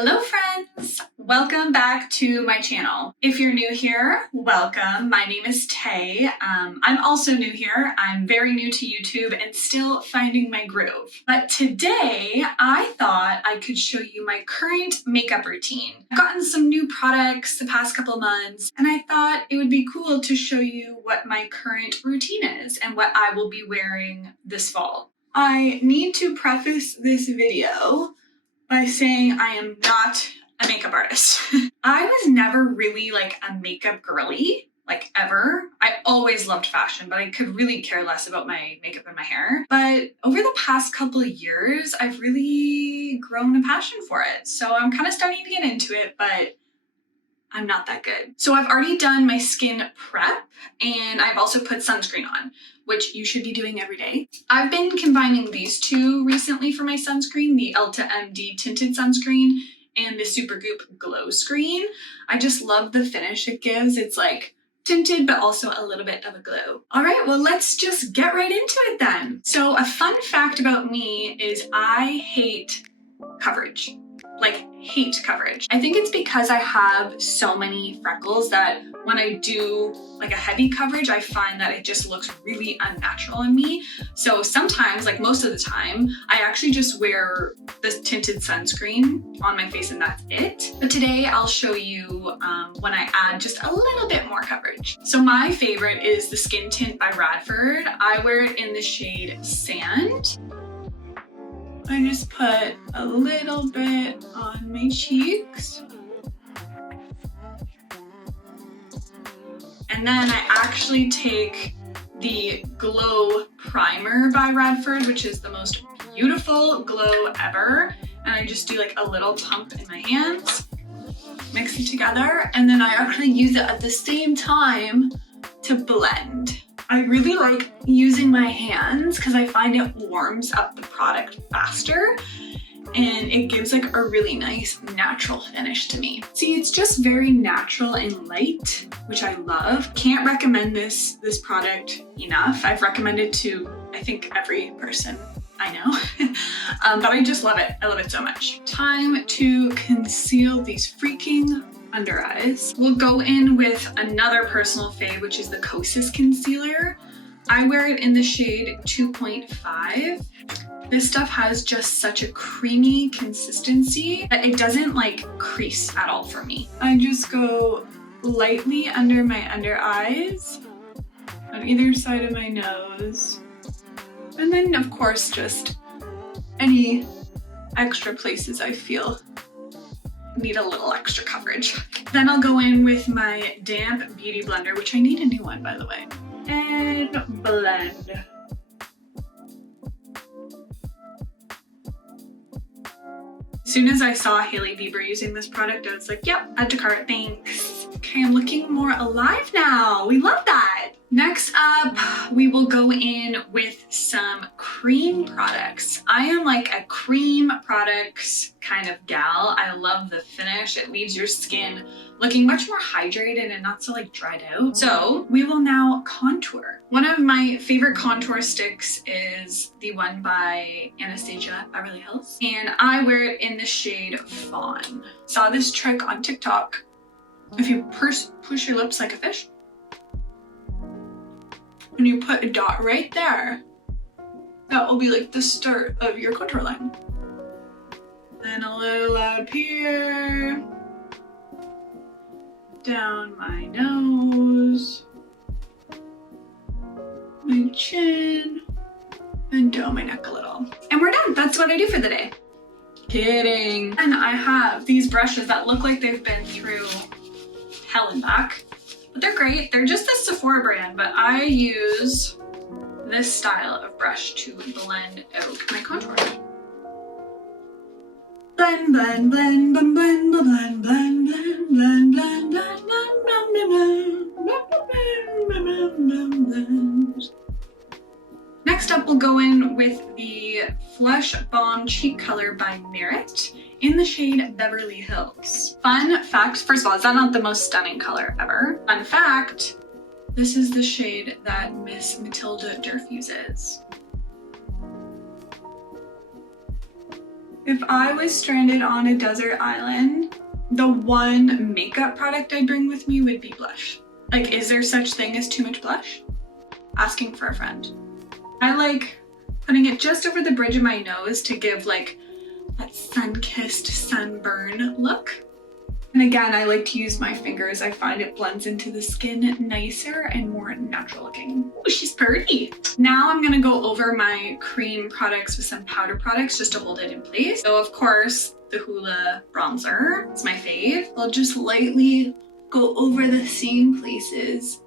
Hello friends! Welcome back to my channel. If you're new here, welcome. My name is Tay. I'm also new here. I'm very new to YouTube and still finding my groove. But today I thought I could show you my current makeup routine. I've gotten some new products the past couple months and I thought it would be cool to show you what my current routine is and what I will be wearing this fall. I need to preface this video by saying I am not a makeup artist. I was never really like a makeup girly, like ever. I always loved fashion, but I could really care less about my makeup and my hair. But over the past couple of years, I've really grown a passion for it. So I'm kind of starting to get into it, but I'm not that good. So I've already done my skin prep and I've also put sunscreen on, which you should be doing every day. I've been combining these two recently for my sunscreen, the Ulta MD tinted sunscreen and the Supergoop glow screen. I just love the finish it gives. It's like tinted, but also a little bit of a glow. All right, well, let's just get right into it then. So a fun fact about me is I hate coverage. Like, hate coverage. I think it's because I have so many freckles that when I do like a heavy coverage, I find that it just looks really unnatural on me. So sometimes, like most of the time, I actually just wear this tinted sunscreen on my face and that's it. But today I'll show you when I add just a little bit more coverage. So my favorite is the Skin Tint by Radford. I wear it in the shade Sand. I just put a little bit on my cheeks. And then I actually take the Glow Primer by Radford, which is the most beautiful glow ever. And I just do like a little pump in my hands, mix it together, and then I actually use it at the same time to blend. I really like using my hands because I find it warms up the product faster and it gives like a really nice natural finish to me. See, it's just very natural and light, which I love. Can't recommend this product enough. I've recommended to, I think, every person I know, but I just love it. I love it so much. Time to conceal these freaking under eyes. We'll go in with another personal fave, which is the Kosas concealer. I wear it in the shade 2.5. This stuff has just such a creamy consistency that it doesn't like crease at all for me. I just go lightly under my under eyes, on either side of my nose, and then of course just any extra places I feel need a little extra coverage. Then I'll go in with my damp beauty blender, which I need a new one by the way, and blend. As soon as I saw Hailey Bieber using this product, I was like, yep, add to cart, thanks. Okay, I'm looking more alive now. We love that. Next up, we will go in with some cream products. I am like a cream products kind of gal. I love the finish. It leaves your skin looking much more hydrated and not so like dried out. So we will now contour. One of my favorite contour sticks is the one by Anastasia Beverly Hills, and I wear it in the shade Fawn. Saw this trick on TikTok. If you push your lips like a fish, and you put a dot right there, that will be like the start of your contour line. Then a little up here, down my nose, my chin, and down my neck a little. And we're done. That's what I do for the day. Kidding. And I have these brushes that look like they've been through hell and back. But they're great. They're just the Sephora brand, but I use this style of brush to blend out my contour. Blend, blend, blend, blend, blend, blend, blend, blend, blend, blend, blend, blend, blend. Next up, we'll go in with the Flush Balm Cheek Color by Merit in the shade Beverly Hills. Fun fact, first of all, is that not the most stunning color ever? Fun fact, this is the shade that Miss Matilda Durf uses. If I was stranded on a desert island, the one makeup product I'd bring with me would be blush. Like, is there such thing as too much blush? Asking for a friend. I like putting it just over the bridge of my nose to give like that sun-kissed sunburn look. And again, I like to use my fingers. I find it blends into the skin nicer and more natural looking. Oh, she's pretty. Now I'm gonna go over my cream products with some powder products just to hold it in place. So of course, the Hoola bronzer is my fave. I'll just lightly go over the same places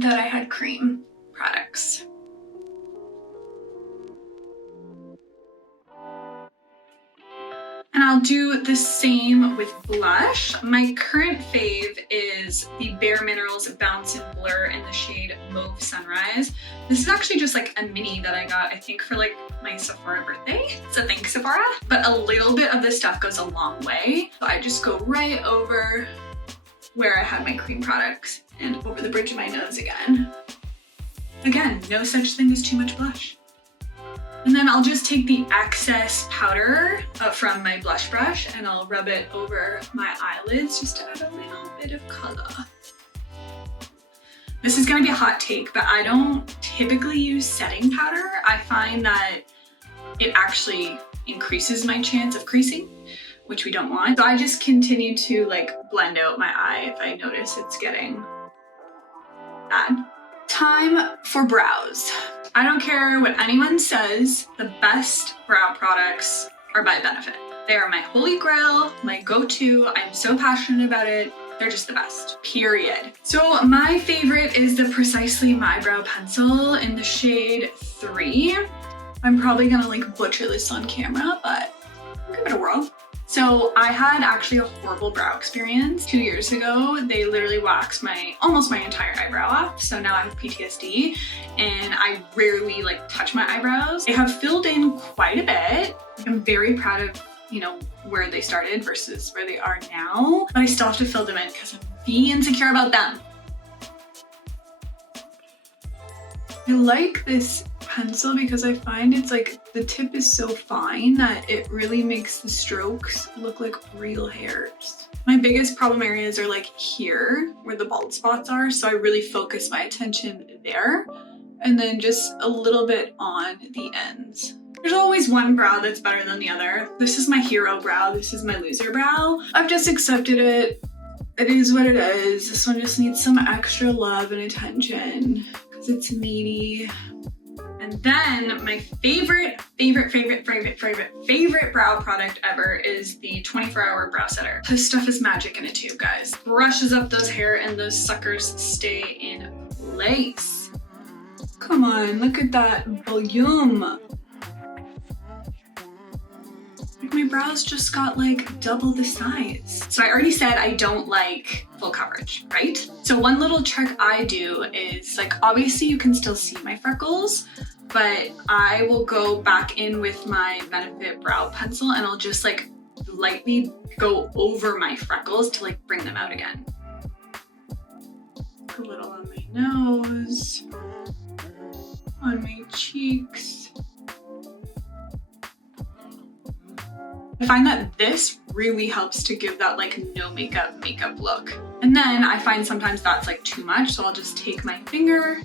that I had cream products. And I'll do the same with blush. My current fave is the Bare Minerals Bounce and Blur in the shade Mauve Sunrise. This is actually just like a mini that I got, I think, for like my Sephora birthday. So thanks, Sephora. But a little bit of this stuff goes a long way. So I just go right over where I had my cream products and over the bridge of my nose again. Again, no such thing as too much blush. And then I'll just take the excess powder from my blush brush and I'll rub it over my eyelids just to add a little bit of color. This is gonna be a hot take, but I don't typically use setting powder. I find that it actually increases my chance of creasing, which we don't want. So I just continue to like blend out my eye if I notice it's getting bad. Time for brows. I don't care what anyone says, the best brow products are by Benefit. They are my holy grail, my go-to. I'm so passionate about it. They're just the best, period. So my favorite is the Precisely My Brow Pencil in the shade 3. I'm probably gonna like butcher this on camera, but I'll give it a whirl. So I had actually a horrible brow experience 2 years ago. They literally waxed almost my entire eyebrow off. So now I have PTSD and I rarely like touch my eyebrows. They have filled in quite a bit. I'm very proud of, you know, where they started versus where they are now, but I still have to fill them in because I'm being insecure about them. I like this pencil because I find it's like the tip is so fine that it really makes the strokes look like real hairs. My biggest problem areas are like here where the bald spots are, so I really focus my attention there and then just a little bit on the ends. There's always one brow that's better than the other. This is my hero brow, this is my loser brow. I've just accepted it. It is what it is. This one just needs some extra love and attention because it's meaty. And then my favorite brow product ever is the 24-hour brow setter. This stuff is magic in a tube, guys. Brushes up those hair and those suckers stay in place. Come on, look at that volume. My brows just got like double the size. So I already said I don't like full coverage, right? So one little trick I do is like, obviously you can still see my freckles, but I will go back in with my Benefit brow pencil and I'll just like lightly go over my freckles to like bring them out again. A little on my nose, on my cheeks. I find that this really helps to give that like no makeup look. And then I find sometimes that's like too much, so I'll just take my finger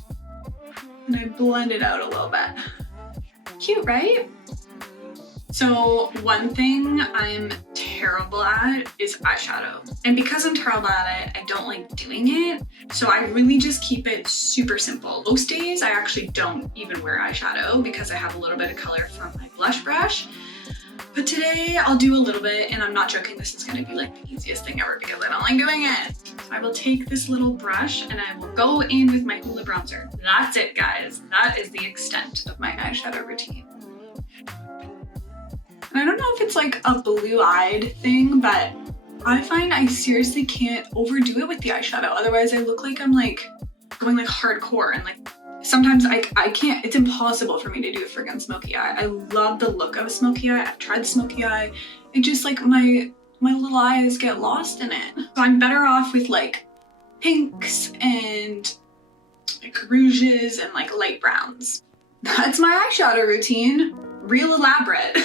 and I blend it out a little bit. Cute, right? So one thing I'm terrible at is eyeshadow. And because I'm terrible at it, I don't like doing it. So I really just keep it super simple. Most days I actually don't even wear eyeshadow because I have a little bit of color from my blush brush. But today I'll do a little bit, and I'm not joking, this is gonna be like the easiest thing ever because I don't like doing it. I will take this little brush and I will go in with my Hoola bronzer. That's it, guys. That is the extent of my eyeshadow routine. And I don't know if it's like a blue-eyed thing, but I find I seriously can't overdo it with the eyeshadow. Otherwise I look like I'm like going like hardcore and like sometimes I can't, it's impossible for me to do a friggin' smoky eye. I love the look of a smoky eye. I've tried the smoky eye. It just like my little eyes get lost in it. So I'm better off with like pinks and like rouges and like light browns. that's my eyeshadow routine. Real elaborate.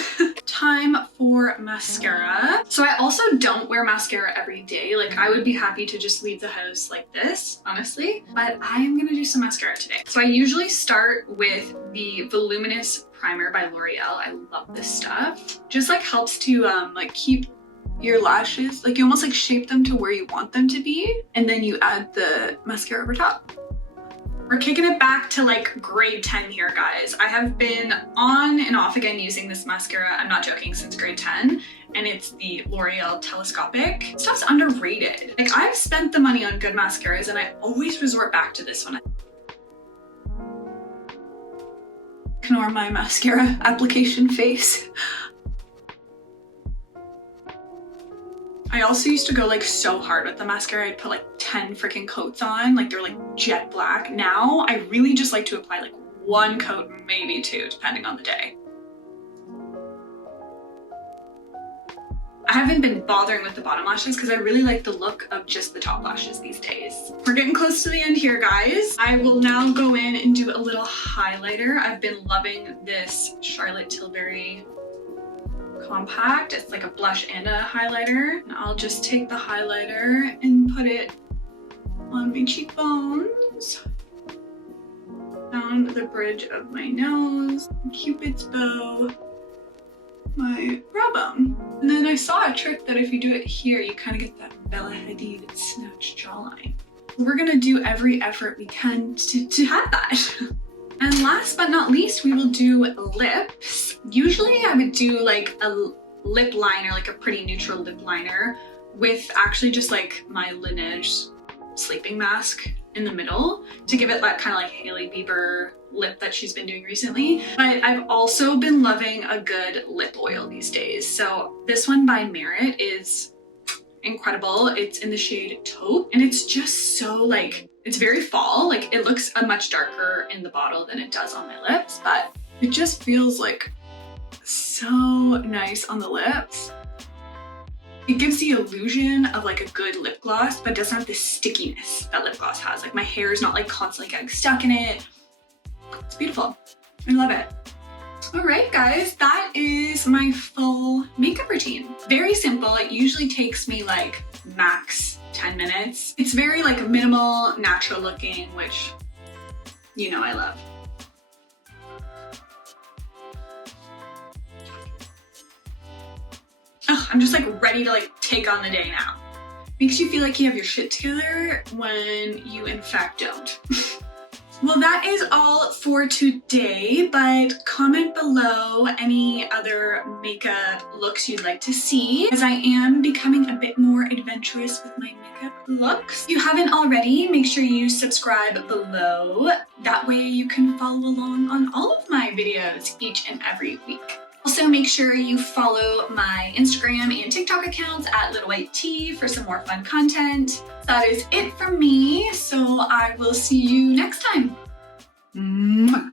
Time for mascara. So I also don't wear mascara every day. Like I would be happy to just leave the house like this, honestly, but I'm gonna do some mascara today. So I usually start with the Voluminous Primer by L'Oreal. I love this stuff. Just like helps to like keep your lashes, like you almost like shape them to where you want them to be, and then you add the mascara over top. We're kicking it back to like grade 10 here, guys. I have been on and off again using this mascara, I'm not joking, since grade 10, and it's the L'Oreal Telescopic. Stuff's underrated. Like I've spent the money on good mascaras and I always resort back to this one. Ignore my mascara application face. I also used to go like so hard with the mascara. I'd put like 10 freaking coats on, like they're like jet black. Now I really just like to apply like one coat, maybe two, depending on the day. I haven't been bothering with the bottom lashes because I really like the look of just the top lashes these days. We're getting close to the end here, guys. I will now go in and do a little highlighter. I've been loving this Charlotte Tilbury compact. It's like a blush and a highlighter. And I'll just take the highlighter and put it on my cheekbones, down the bridge of my nose, Cupid's bow, my brow bone. And then I saw a trick that if you do it here, you kind of get that Bella Hadid snatched jawline. We're gonna do every effort we can to have that. And last but not least, we will do lips. Usually I would do like a lip liner, like a pretty neutral lip liner with actually just like my Laneige sleeping mask in the middle to give it that kind of like Hailey Bieber lip that she's been doing recently. But I've also been loving a good lip oil these days. So this one by Merit is incredible. It's in the shade Taupe and it's just so like, it's very fall. Like it looks much darker in the bottle than it does on my lips, but it just feels like so nice on the lips. It gives the illusion of like a good lip gloss, but doesn't have the stickiness that lip gloss has. Like my hair is not like constantly getting stuck in it. It's beautiful. I love it. All right, guys, that is my full makeup routine. Very simple. It usually takes me like max 10 minutes. It's very like minimal, natural looking, which you know I love. Oh, I'm just like ready to like take on the day now. Makes you feel like you have your shit together when you in fact don't. Well, that is all for today, but comment below any other makeup looks you'd like to see, as I am becoming a bit more adventurous with my makeup looks. If you haven't already, make sure you subscribe below. That way you can follow along on all of my videos each and every week. Also, make sure you follow my Instagram and TikTok accounts at Little White Tea for some more fun content. That is it from me, so I will see you next time. Mwah.